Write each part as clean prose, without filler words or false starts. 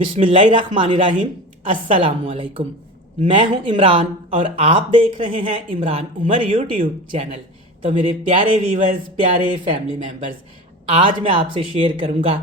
बिस्मिल्लाहिर्रहमानिर्रहीम। अस्सलामुअलैकुम। मैं हूं इमरान और आप देख रहे हैं इमरान उमर यूट्यूब चैनल। तो मेरे प्यारे व्यूवर्स, प्यारे फैमिली मेम्बर्स, आज मैं आपसे शेयर करूंगा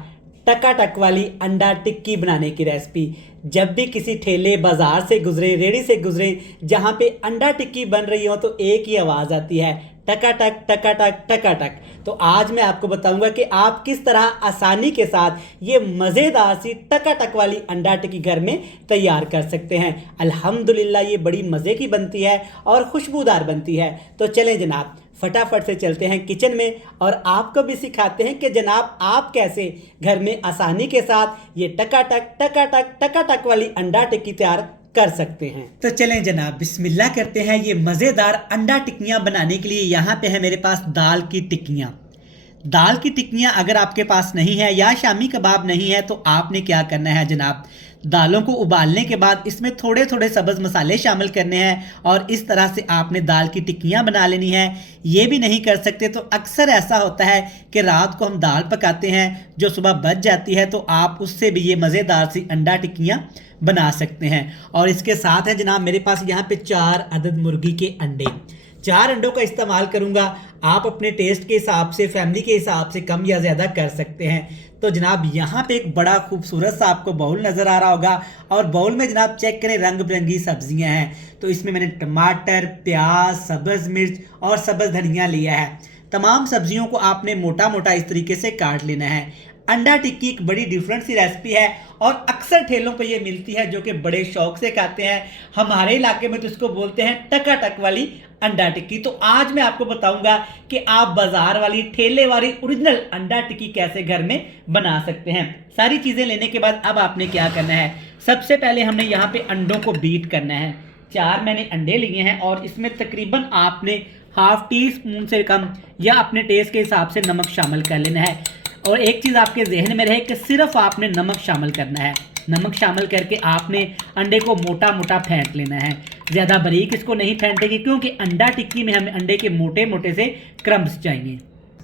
टकाटक वाली अंडा टिक्की बनाने की रेसिपी। जब भी किसी ठेले बाजार से गुजरे, रेड़ी से गुजरे, जहां पे अंडा टिक्की बन रही हो तो एक ही आवाज़ आती है, टकाटक टकाटक टकाटक। तो आज मैं आपको बताऊंगा कि आप किस तरह आसानी के साथ ये मज़ेदार सी टकाटक वाली अंडा टिक्की घर में तैयार कर सकते हैं। अल्हम्दुलिल्लाह ये बड़ी मज़े की बनती है और खुशबूदार बनती है। तो चलें जनाब, फटाफट से चलते हैं किचन में और आपको भी सिखाते हैं कि जनाब आप कैसे घर में आसानी के साथ ये टकाटक टकाटक टकाटक वाली अंडा टिक्की तैयार कर सकते हैं। तो चलें जनाब, बिस्मिल्लाह करते हैं। ये मज़ेदार अंडा टिक्कियाँ बनाने के लिए यहाँ पे है मेरे पास दाल की टिक्कियाँ। दाल की टिक्कियाँ अगर आपके पास नहीं है या शामी कबाब नहीं है तो आपने क्या करना है जनाब, दालों को उबालने के बाद इसमें थोड़े थोड़े सब्ज़ मसाले शामिल करने हैं और इस तरह से आपने दाल की टिक्कियाँ बना लेनी है। ये भी नहीं कर सकते तो अक्सर ऐसा होता है कि रात को हम दाल पकाते हैं जो सुबह बच जाती है, तो आप उससे भी ये मज़ेदार सी अंडा टिक्कियाँ बना सकते हैं। और इसके साथ है जनाब मेरे पास यहाँ पे 4 अदद मुर्गी के अंडे। 4 अंडों का इस्तेमाल करूंगा। आप अपने टेस्ट के हिसाब से, फैमिली के हिसाब से कम या ज़्यादा कर सकते हैं। तो जनाब यहाँ पे एक बड़ा खूबसूरत सा आपको बाउल नज़र आ रहा होगा और बाउल में जनाब चेक करें रंग बिरंगी सब्जियाँ हैं। तो इसमें मैंने टमाटर, प्याज, सब्ज़ मिर्च और सब्ज़ धनिया लिया है। तमाम सब्जियों को आपने मोटा मोटा इस तरीके से काट लेना है। अंडा टिक्की एक बड़ी डिफरेंट सी रेसिपी है और अक्सर ठेलों पे ये मिलती है जो कि बड़े शौक से खाते हैं। हमारे इलाके में तो इसको बोलते हैं टकाटक वाली अंडा टिक्की। तो आज मैं आपको बताऊंगा कि आप बाजार वाली, ठेले वाली ओरिजिनल अंडा टिक्की कैसे घर में बना सकते हैं। सारी चीज़ें लेने के बाद अब आपने क्या करना है, सबसे पहले हमने यहाँ पे अंडों को बीट करना है। 4 मैंने अंडे लिए हैं और इसमें तकरीबन आपने ½ टी स्पून से कम या अपने टेस्ट के हिसाब से नमक शामिल कर लेना है। और एक चीज़ आपके जहन में रहे कि सिर्फ आपने नमक शामिल करना है। नमक शामिल करके आपने अंडे को मोटा मोटा फेंट लेना है। ज़्यादा बारीक इसको नहीं फेंटेंगे क्योंकि अंडा टिक्की में हमें अंडे के मोटे मोटे से क्रम्स चाहिए।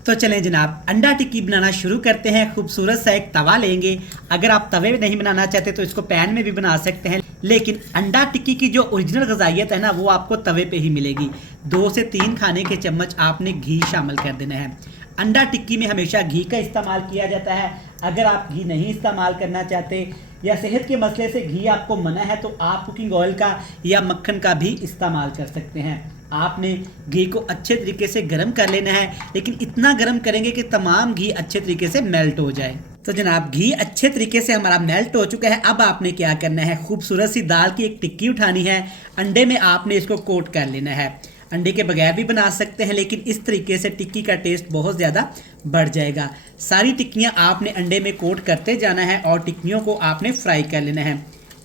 तो चलें जनाब, अंडा टिक्की बनाना शुरू करते हैं। खूबसूरत सा एक तवा लेंगे। अगर आप तवे में नहीं बनाना चाहते तो इसको पैन में भी बना सकते हैं, लेकिन अंडा टिक्की की जो ओरिजिनल गजाइयत है ना, वो आपको तवे पे ही मिलेगी। 2 से 3 खाने के चम्मच आपने घी शामिल कर देना है। अंडा टिक्की में हमेशा घी का इस्तेमाल किया जाता है। अगर आप घी नहीं इस्तेमाल करना चाहते या सेहत के मसले से घी आपको मना है तो आप कुकिंग ऑयल का या मक्खन का भी इस्तेमाल कर सकते हैं। आपने घी को अच्छे तरीके से गर्म कर लेना है, लेकिन इतना गर्म करेंगे कि तमाम घी अच्छे तरीके से मेल्ट हो जाए। तो जनाब घी अच्छे तरीके से हमारा मेल्ट हो चुका है। अब आपने क्या करना है, खूबसूरत सी दाल की एक टिक्की उठानी है। अंडे में आपने इसको कोट कर लेना है। अंडे के बगैर भी बना सकते हैं, लेकिन इस तरीके से टिक्की का टेस्ट बहुत ज़्यादा बढ़ जाएगा। सारी टिक्कियाँ आपने अंडे में कोट करते जाना है और टिक्कियों को आपने फ्राई कर लेना है।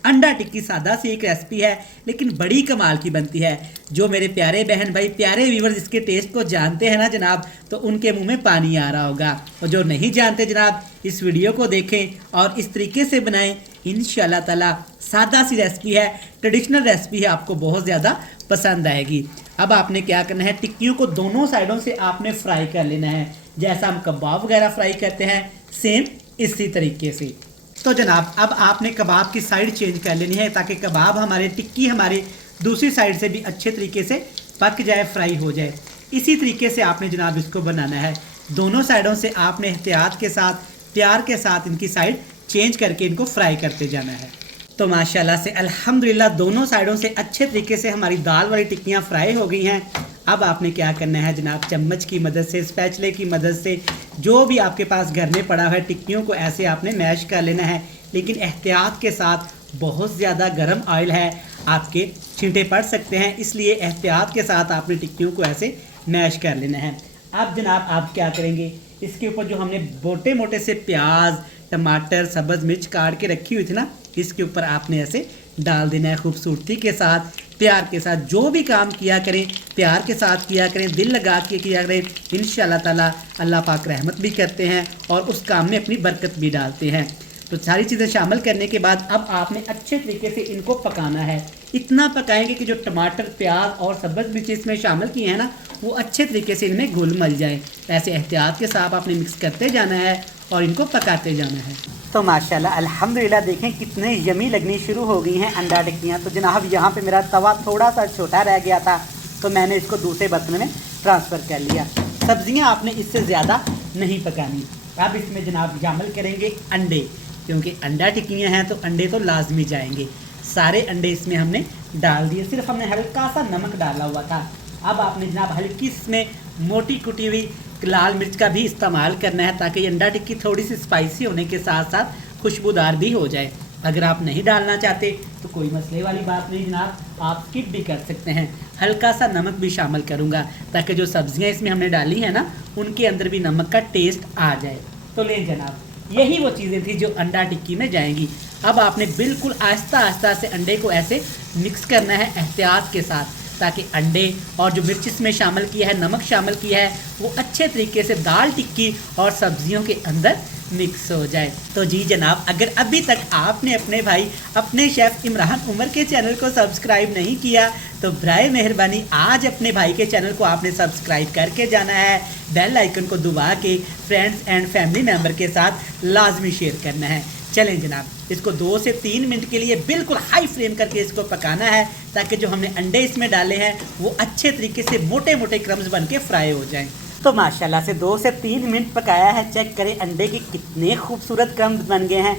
अंडा टिक्की सादा सी एक रेसिपी है लेकिन बड़ी कमाल की बनती है। जो मेरे प्यारे बहन भाई, प्यारे व्यूवर्स इसके टेस्ट को जानते हैं ना जनाब, तो उनके मुंह में पानी आ रहा होगा। और जो नहीं जानते जनाब, इस वीडियो को देखें और इस तरीके से बनाएं। इंशाल्लाह ताला सादा सी रेसिपी है, ट्रेडिशनल रेसिपी है, आपको बहुत ज़्यादा पसंद आएगी। अब आपने क्या करना है, टिक्कियों को दोनों साइडों से आपने फ्राई कर लेना है। जैसा हम कबाब वगैरह फ्राई करते हैं सेम इसी तरीके से। तो जनाब अब आपने कबाब की साइड चेंज कर लेनी है ताकि कबाब हमारे, टिक्की हमारे दूसरी साइड से भी अच्छे तरीके से पक जाए, फ्राई हो जाए। इसी तरीके से आपने जनाब इसको बनाना है। दोनों साइडों से आपने एहतियात के साथ, प्यार के साथ इनकी साइड चेंज करके इनको फ्राई करते जाना है। तो माशाल्लाह से अल्हम्दुलिल्लाह दोनों साइडों से अच्छे तरीके से हमारी दाल वाली टिक्कियाँ फ्राई हो गई हैं। अब आपने क्या करना है जनाब, चम्मच की मदद से, स्पैचुले की मदद से, जो भी आपके पास घर में पड़ा हुआ है, टिक्कियों को ऐसे आपने मैश कर लेना है। लेकिन एहतियात के साथ, बहुत ज़्यादा गर्म ऑयल है, आपके छींटे पड़ सकते हैं, इसलिए एहतियात के साथ आपने टिक्कियों को ऐसे मैश कर लेना है। अब जनाब आप क्या करेंगे, इसके ऊपर जो हमने मोटे मोटे से प्याज, टमाटर, सब्ज़ मिर्च काट के रखी हुई थी ना, इसके ऊपर आपने ऐसे डाल देना है। खूबसूरती के साथ, प्यार के साथ, जो भी काम किया करें प्यार के साथ किया करें, दिल लगा के किया करें। इंशाल्लाह ताला अल्लाह पाक रहमत भी करते हैं और उस काम में अपनी बरकत भी डालते हैं। तो सारी चीज़ें शामिल करने के बाद अब आपने अच्छे तरीके से इनको पकाना है। इतना पकाएंगे कि जो टमाटर, प्याज और सब्ज़ मिर्च इसमें शामिल किए हैं ना, वो अच्छे तरीके से इनमें घुल मिल जाए। ऐसे एहतियात के साथ आपने मिक्स करते जाना है और इनको पकाते जाना है। तो माशाल्लाह अल्हम्दुलिल्लाह देखें कितने यमी लगनी शुरू हो गई हैं अंडा टिक्कियाँ। तो जनाब यहाँ पे मेरा तवा थोड़ा सा छोटा रह गया था, तो मैंने इसको दूसरे बर्तन में ट्रांसफ़र कर लिया। सब्ज़ियाँ आपने इससे ज़्यादा नहीं पकानी। अब इसमें जनाब शामिल करेंगे अंडे, क्योंकि अंडा टिक्कियाँ हैं तो अंडे तो लाजमी जाएंगे। सारे अंडे इसमें हमने डाल दिए, सिर्फ हमने हल्का सा नमक डाला हुआ था। अब आपने जनाब हल्की इसमें मोटी कुटी हुई लाल मिर्च का भी इस्तेमाल करना है, ताकि अंडा टिक्की थोड़ी सी स्पाइसी होने के साथ साथ खुशबूदार भी हो जाए। अगर आप नहीं डालना चाहते तो कोई मसले वाली बात नहीं जनाब, आप स्किप भी कर सकते हैं। हल्का सा नमक भी शामिल करूँगा ताकि जो सब्ज़ियाँ इसमें हमने डाली हैं ना, उनके अंदर भी नमक का टेस्ट आ जाए। तो लें जनाब, यही वो चीज़ें थी जो अंडा टिक्की में जाएंगी। अब आपने बिल्कुल आहिस्ता आहिस्ता से अंडे को ऐसे मिक्स करना है एहतियात के साथ, ताकि अंडे और जो मिर्च इसमें शामिल किया है, नमक शामिल किया है, वो अच्छे तरीके से दाल टिक्की और सब्जियों के अंदर मिक्स हो जाए। तो जी जनाब, अगर अभी तक आपने अपने शेफ़ इमरान उमर के चैनल को सब्सक्राइब नहीं किया तो बराए मेहरबानी आज अपने भाई के चैनल को आपने सब्सक्राइब करके जाना है। बेल आइकन को दबा के फ्रेंड्स एंड फैमिली मेम्बर के साथ लाजमी शेयर करना है। चलें जनाब, इसको 2 से 3 मिनट के लिए बिल्कुल हाई फ्लेम करके इसको पकाना है, ताकि जो हमने अंडे इसमें डाले हैं वो अच्छे तरीके से मोटे मोटे क्रम्स बन के फ्राई हो जाएं। तो माशाल्लाह से 2 से 3 मिनट पकाया है। चेक करें अंडे के कितने खूबसूरत क्रम्स बन गए हैं।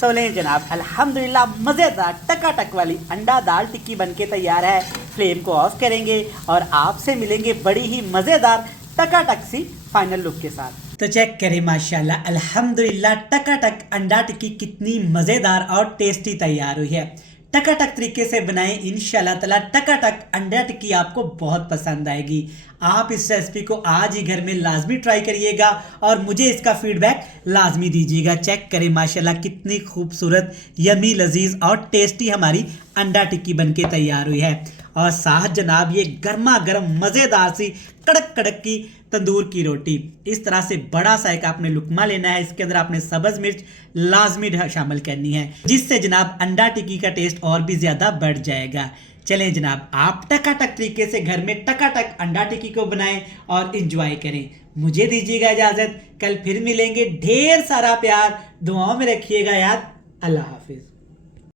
तो लें जनाब, अल्हम्दुलिल्लाह मज़ेदार टकाटक वाली अंडा दाल टिक्की बनके तैयार है। फ्लेम को ऑफ करेंगे और आपसे मिलेंगे बड़ी ही मज़ेदार टकाटक सी फाइनल लुक के साथ। तो चेक करें माशाल्लाह अल्हम्दुलिल्लाह टकाटक अंडा टिक्की कितनी मज़ेदार और टेस्टी तैयार हुई है। टकाटक तरीके से बनाएं, इंशाल्लाह ताला टकाटक अंडा टिक्की आपको बहुत पसंद आएगी। आप इस रेसिपी को आज ही घर में लाजमी ट्राई करिएगा और मुझे इसका फीडबैक लाजमी दीजिएगा। चेक करें माशाल्लाह कितनी खूबसूरत यमी लजीज और टेस्टी हमारी अंडा टिक्की बनके तैयार हुई है। और साथ जनाब ये गर्मा गर्म मज़ेदार सी कड़क कड़क की तंदूर की रोटी। इस तरह से बड़ा सा एक आपने लुकमा लेना है, इसके अंदर आपने सब्ज़ मिर्च लाजमी शामिल करनी है, जिससे जनाब अंडा टिक्की का टेस्ट और भी ज़्यादा बढ़ जाएगा। चलें जनाब, आप टकाटक तरीके से घर में टकाटक अंडा टिक्की को बनाएं और इंजॉय करें। मुझे दीजिएगा इजाज़त, कल फिर मिलेंगे। ढेर सारा प्यार दुआओं में रखिएगा याद। अल्लाह हाफिज़।